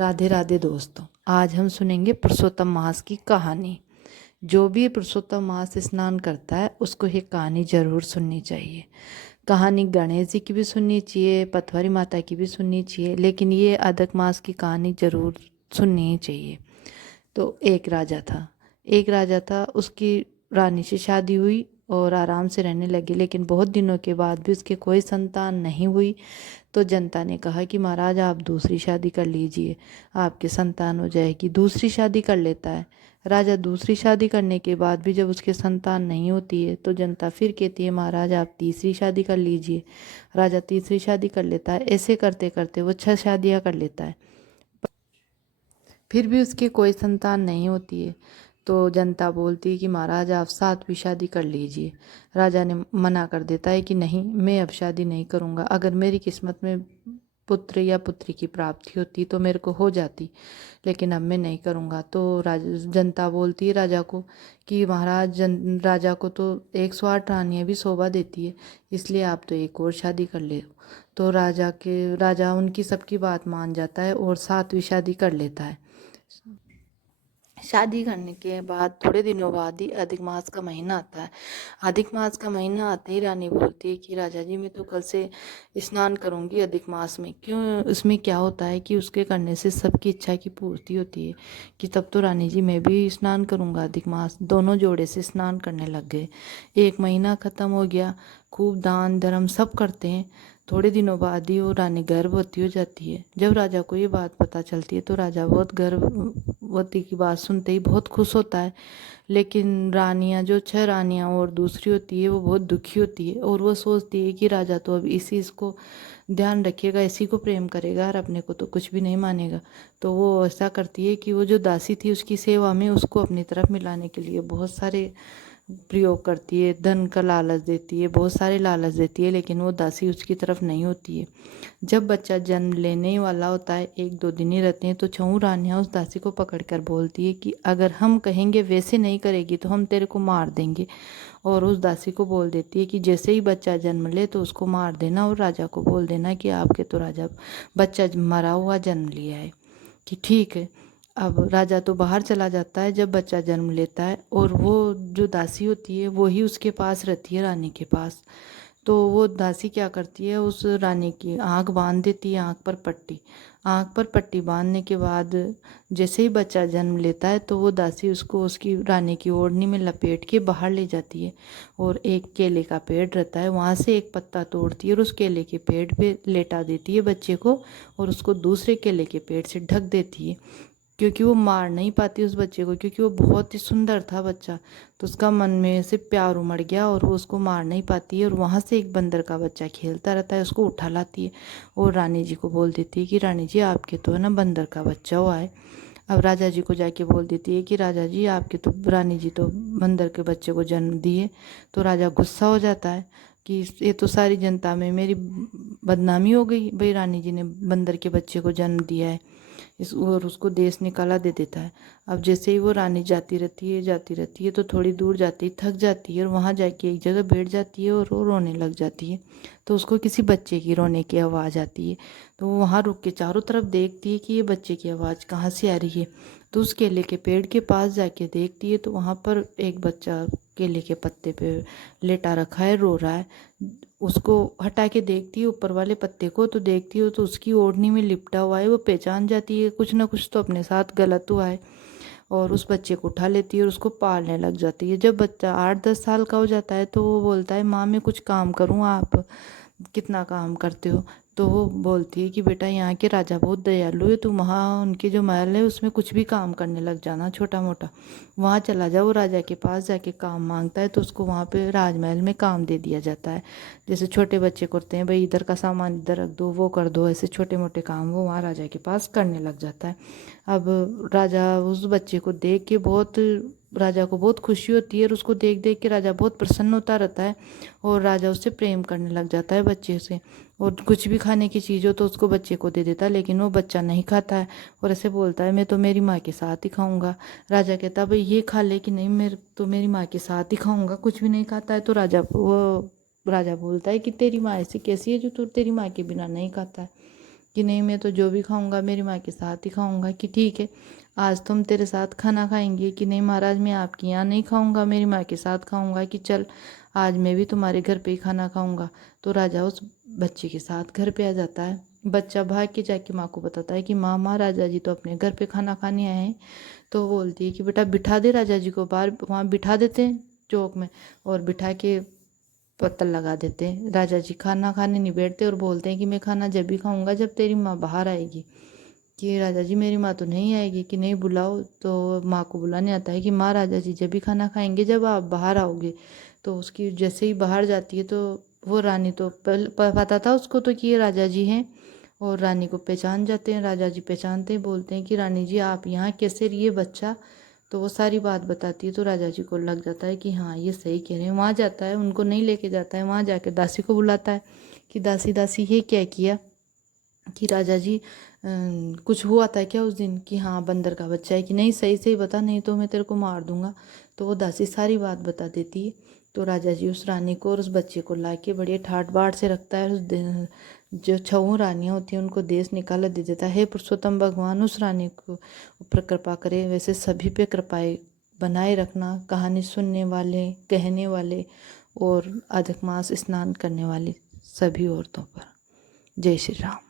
राधे राधे दोस्तों, आज हम सुनेंगे पुरुषोत्तम मास की कहानी। जो भी पुरुषोत्तम मास स्नान करता है उसको ये कहानी जरूर सुननी चाहिए। कहानी गणेश जी की भी सुननी चाहिए, पथवारी माता की भी सुननी चाहिए, लेकिन ये अधिक मास की कहानी जरूर सुननी ही चाहिए। तो एक राजा था, उसकी रानी से शादी हुई और आराम से रहने लगे, लेकिन बहुत दिनों के बाद भी उसके कोई संतान नहीं हुई। तो जनता ने कहा कि महाराज आप दूसरी शादी कर लीजिए, आपके संतान हो जाएगी। दूसरी शादी कर लेता है राजा। दूसरी शादी करने के बाद भी जब उसके संतान नहीं होती है तो जनता फिर कहती है महाराज आप तीसरी शादी कर लीजिए। राजा तीसरी शादी कर लेता है। ऐसे करते करते वो 6 शादियां कर लेता है, फिर भी उसके कोई संतान नहीं होती है। तो जनता बोलती है कि महाराज आप 7वीं शादी कर लीजिए। राजा ने मना कर देता है कि नहीं, मैं अब शादी नहीं करूँगा। अगर मेरी किस्मत में पुत्र या पुत्री की प्राप्ति होती तो मेरे को हो जाती, लेकिन अब मैं नहीं करूँगा। तो जनता बोलती है राजा को कि महाराज राजा को तो 108 रानियाँ भी शोभा देती है, इसलिए आप तो एक और शादी कर ले। तो राजा उनकी सबकी बात मान जाता है और 7वीं शादी कर लेता है। शादी करने के बाद थोड़े दिनों बाद ही अधिक मास का महीना आता है। अधिक मास का महीना आते ही रानी बोलती है कि राजा जी मैं तो कल से स्नान करूंगी अधिक मास में। क्यों, उसमें क्या होता है कि उसके करने से सबकी इच्छा की पूर्ति होती है। कि तब तो रानी जी मैं भी स्नान करूंगा अधिक मास। दोनों जोड़े से स्नान करने लग गए। एक महीना खत्म हो गया, खूब दान धर्म सब करते हैं। थोड़े दिनों बाद ही वो रानी गर्भवती हो जाती है। जब राजा को ये बात पता चलती है तो राजा बहुत गर्भवती की बात सुनते ही बहुत खुश होता है। लेकिन रानियां, जो 6 रानियां और दूसरी होती है, वो बहुत दुखी होती है और वो सोचती है कि राजा तो अब इसी इसको ध्यान रखेगा, इसी को प्रेम करेगा और अपने को तो कुछ भी नहीं मानेगा। तो वो ऐसा करती है कि वो जो दासी थी उसकी सेवा में उसको अपनी तरफ मिलाने के लिए बहुत सारे प्रयोग करती है। धन का लालच देती है, बहुत सारे लालच देती है, लेकिन वो दासी उसकी तरफ नहीं होती है। जब बच्चा जन्म लेने वाला होता है, 1-2 दिन ही रहते हैं, तो 6 रानियां उस दासी को पकड़कर बोलती है कि अगर हम कहेंगे वैसे नहीं करेगी तो हम तेरे को मार देंगे। और उस दासी को बोल देती है कि जैसे ही बच्चा जन्म ले तो उसको मार देना और राजा को बोल देना कि आपके तो राजा बच्चा मरा हुआ जन्म लिया है। कि ठीक है। अब राजा तो बाहर चला जाता है जब बच्चा जन्म लेता है, और वो जो दासी होती है वो ही उसके पास रहती है, रानी के पास। तो वो दासी क्या करती है, उस रानी की आँख बांध देती है, आँख पर पट्टी बांधने के बाद जैसे ही बच्चा जन्म लेता है तो वो दासी उसको उसकी रानी की ओढ़नी में लपेट के बाहर ले जाती है। और एक केले का पेड़ रहता है, वहाँ से एक पत्ता तोड़ती है और उस केले के पेड़ पे लेटा देती है बच्चे को, और उसको दूसरे केले के पेड़ से ढक देती है। क्योंकि वो मार नहीं पाती उस बच्चे को, क्योंकि वो बहुत ही सुंदर था बच्चा। तो उसका मन में से प्यार उमड़ गया और वो उसको मार नहीं पाती है। और वहाँ से एक बंदर का बच्चा खेलता रहता है, उसको उठा लाती है और रानी जी को बोल देती है कि रानी जी आपके तो है ना बंदर का बच्चा हुआ है। अब राजा जी को जाके बोल देती है कि राजा जी आपके तो, रानी जी तो बंदर के बच्चे को जन्म दिए। तो राजा गुस्सा हो जाता है कि ये तो सारी जनता में मेरी बदनामी हो गई, भाई रानी जी ने बंदर के बच्चे को जन्म दिया है। और उसको देश निकाला दे देता है। अब जैसे ही वो रानी जाती रहती है तो थोड़ी दूर जाती ही थक जाती है और वहाँ जाके एक जगह बैठ जाती है और वो रोने लग जाती है। तो उसको किसी बच्चे की रोने की आवाज़ आती है। तो वो वहाँ रुक के चारों तरफ देखती है कि ये बच्चे की आवाज़ कहाँ से आ रही है। तो उस केले के पेड़ के पास जाके देखती है तो वहाँ पर एक बच्चा केले के पत्ते पे लेटा रखा है, रो रहा है। उसको हटा के देखती है ऊपर वाले पत्ते को, तो देखती हो तो उसकी ओढ़नी में लिपटा हुआ है। वो पहचान जाती है कुछ ना कुछ तो अपने साथ गलत हुआ है, और उस बच्चे को उठा लेती है और उसको पालने लग जाती है। जब बच्चा 8-10 साल का हो जाता है तो वो बोलता है माँ मैं कुछ काम करूँ, आप कितना काम करते हो। तो वो बोलती है कि बेटा यहाँ के राजा बहुत दयालु है, तुम वहाँ उनके जो महल है उसमें कुछ भी काम करने लग जाना छोटा मोटा, वहाँ चला जाओ। वो राजा के पास जाके काम मांगता है तो उसको वहाँ पे राजमहल में काम दे दिया जाता है। जैसे छोटे बच्चे करते हैं, भाई इधर का सामान इधर रख दो, वो कर दो, ऐसे छोटे मोटे काम वो वहाँ राजा के पास करने लग जाता है। अब राजा उस बच्चे को देख के राजा को बहुत खुशी होती है और उसको देख देख के राजा बहुत प्रसन्न होता रहता है और राजा उससे प्रेम करने लग जाता है बच्चे से। और कुछ भी खाने की चीज़ हो तो उसको बच्चे को दे देता है, लेकिन वो बच्चा नहीं खाता है और ऐसे बोलता है मैं तो मेरी माँ के साथ ही खाऊंगा। राजा कहता है भाई ये खा ले, कि नहीं मेरे तो मेरी माँ के साथ ही खाऊंगा, कुछ भी नहीं खाता है। तो राजा बोलता है कि तेरी माँ ऐसी कैसी है जो तू तेरी माँ के बिना नहीं खाता है। कि नहीं, मैं तो जो भी खाऊंगा मेरी माँ के साथ ही खाऊंगा। कि ठीक है, आज तुम तेरे साथ खाना खाएंगे। कि नहीं महाराज, मैं आपके यहाँ नहीं खाऊंगा, मेरी माँ के साथ खाऊंगा। कि चल, आज मैं भी तुम्हारे घर पे ही खाना खाऊंगा। तो राजा उस बच्चे के साथ घर पे आ जाता है। बच्चा भाग के जाके माँ को बताता है कि माँ, महाराजा जी तो अपने घर पे खाना खाने आए हैं। तो वो बोलती है कि बेटा बिठा दे राजा जी को बाहर, वहाँ बिठा देते हैं चौक में, और बिठा के पत्तल लगा देते हैं। राजा जी खाना खाने नहीं बैठते और बोलते हैं कि मैं खाना जब भी खाऊंगा जब तेरी माँ बाहर आएगी। कि राजा जी, मेरी माँ तो नहीं आएगी। कि नहीं, बुलाओ। तो माँ को बुलाने आता है कि माँ, राजा जी जब भी खाना खाएंगे जब आप बाहर आओगे। तो उसकी जैसे ही बाहर जाती है तो वो रानी तो पता था उसको तो कि ये राजा जी हैं, और रानी को पहचान जाते हैं। राजा जी पहचानते हैं, बोलते हैं कि रानी जी आप यहाँ कैसे रहिए बच्चा। तो वो सारी बात बताती है। तो राजा जी को लग जाता है कि हाँ ये सही कह रहे हैं। वहाँ जाता है, उनको नहीं लेके जाता है, वहाँ जाकर दासी को बुलाता है कि दासी दासी ये क्या किया। कि राजा जी कुछ हुआ था क्या उस दिन। कि हाँ बंदर का बच्चा है। कि नहीं, सही सही बता, नहीं तो मैं तेरे को मार दूंगा। तो वो दासी सारी बात बता देती है। तो राजा जी उस रानी को और उस बच्चे को ला के बढ़िया ठाट बाट से रखता है। जो 6 रानियाँ होती हैं उनको देश निकाला दे देता है। हे पुरुषोत्तम भगवान उस रानी को ऊपर कृपा करे, वैसे सभी पे कृपाएं बनाए रखना, कहानी सुनने वाले, कहने वाले और अधिक मास स्नान करने वाली सभी औरतों पर। जय श्री राम।